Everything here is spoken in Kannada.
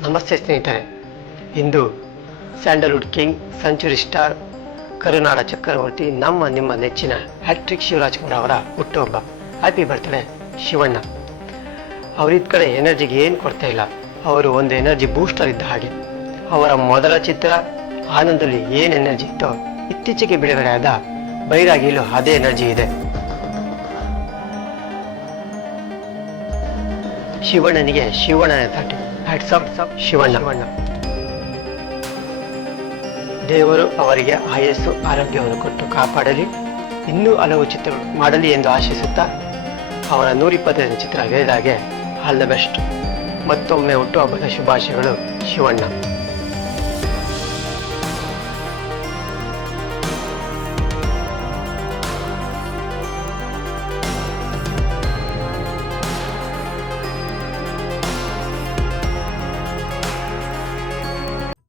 ನಮಸ್ತೆ ಸ್ನೇಹಿತರೆ. ಇಂದು ಸ್ಯಾಂಡಲ್ವುಡ್ ಕಿಂಗ್, ಸೆಂಚುರಿ ಸ್ಟಾರ್, ಕರುನಾಡ ಚಕ್ರವರ್ತಿ, ನಮ್ಮ ನಿಮ್ಮ ನೆಚ್ಚಿನ ಹ್ಯಾಟ್ರಿಕ್ ಶಿವರಾಜ್ಕುಮಾರ್ ಅವರ ಹುಟ್ಟುಹಬ್ಬ. Happy birthday Shivanna. ಅವರಿದ್ದ ಕಡೆ ಎನರ್ಜಿಗೆ ಏನು ಕೊಡ್ತಾ ಇಲ್ಲ. ಅವರು ಒಂದು ಎನರ್ಜಿ ಬೂಸ್ಟರ್ ಇದ್ದ ಹಾಗೆ. ಅವರ ಮೊದಲ ಚಿತ್ರ ಆನಂದಲ್ಲಿ ಏನು ಎನರ್ಜಿ ಇತ್ತೋ ಇತ್ತೀಚೆಗೆ ಬಿಡುಗಡೆಯಾದ ಬೈರಾಗಿಲು ಅದೇ ಎನರ್ಜಿ ಇದೆ. ಶಿವಣ್ಣನಿಗೆ ಶಿವಣ್ಣನ ತಾಟಿ ಹ್ಯಾಟ್ಸಪ್ ಶಿವಣ್ಣ. ದೇವರು ಅವರಿಗೆ ಆಯಸ್ಸು, ಆರೋಗ್ಯವನ್ನು ಕೊಟ್ಟು ಕಾಪಾಡಲಿ. ಇನ್ನೂ ಹಲವು ಚಿತ್ರಗಳು ಮಾಡಲಿ ಎಂದು ಆಶಿಸುತ್ತಾ ಅವರ ನೂರಿಪ್ಪತ್ತೈದು ಚಿತ್ರ ಹೇಳಿದಾಗೆ ಆಲ್ ದ ಬೆಸ್ಟ್ ಮತ್ತೊಮ್ಮೆ ಹುಟ್ಟುಹಬ್ಬದ ಶುಭಾಶಯಗಳು ಶಿವಣ್ಣ.